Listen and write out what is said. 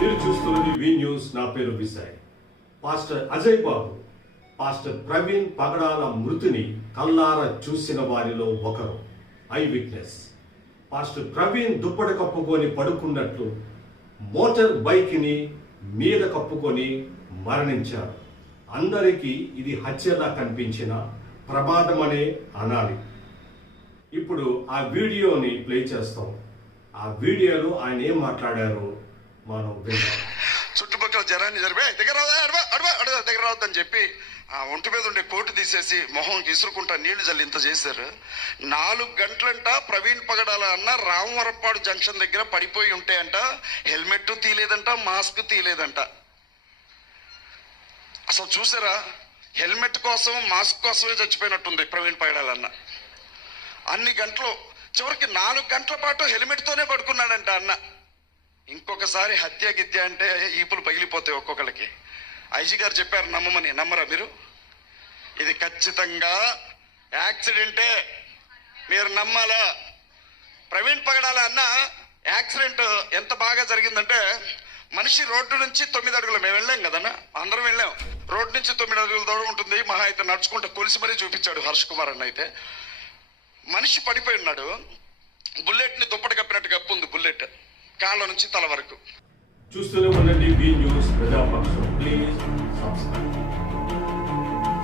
మీరు చూస్తున్నది వి న్యూస్. నా పేరు విశాయ్ పాస్టర్ అజయ్ బాబు పాస్టర్ ప్రవీణ్ పగడాల మృతిని కల్లార చూసిన వారిలో ఒకరు. I witness. పాస్టర్ ప్రవీణ్ దుప్పటి కప్పుకొని పడుకున్నట్లు మోటార్ బైక్ని మీద కప్పుకొని మరణించారు అందరికీ ఇది హత్యలా కనిపించిన ప్రమాదమనే అనాలి. ఇప్పుడు ఆ వీడియోని ప్లే చేస్తాం. ఆ వీడియోలో ఆయన ఏం మాట్లాడారో? చుట్టుపక్కల జనాన్ని జరిపే దగ్గర అడవా అడవా అడవా దగ్గర రావద్దని చెప్పి ఆ ఒంటి మీద ఉండే కోటు తీసేసి మొహం ఇసురుకుంటా నీళ్ళు జల్లి ఇంత చేశారు. నాలుగు గంటలంట ప్రవీణ్ పగడాల అన్న రామవరపాడు జంక్షన్ దగ్గర పడిపోయి ఉంటాయంట హెల్మెట్ తీయలేదంట మాస్క్ తీయలేదంట. అసలు చూసారా? హెల్మెట్ కోసం మాస్క్ కోసమే చచ్చిపోయినట్టుంది ప్రవీణ్ పగడాల అన్న. అన్ని గంటలు చివరికి నాలుగు గంటల పాటు హెల్మెట్తోనే పడుకున్నాడంట అన్న. ఇంకొకసారి హత్య గిత్య అంటే ఈపులు పగిలిపోతాయి ఒక్కొక్కరికి ఐజీ గారు చెప్పారు నమ్మమని నమ్మరా మీరు? ఇది ఖచ్చితంగా యాక్సిడెంటే. మీరు నమ్మాలా? ప్రవీణ్ పగడాల అన్న యాక్సిడెంట్ ఎంత బాగా జరిగిందంటే మనిషి రోడ్డు నుంచి తొమ్మిది అడుగులు మేము వెళ్ళాం కదన్నా అందరం వెళ్ళాం. రోడ్డు నుంచి తొమ్మిది అడుగుల దూరం ఉంటుంది మహా అయితే నడుచుకుంటూ కొలిసి మరీ చూపించాడు హర్ష్ కుమార్ అన్న అయితే. మనిషి పడిపోయి ఉన్నాడు. కాళ్ళ నుంచి తల వరకు. చూస్తూనే ఉండండి B news Prajapaksham. Please subscribe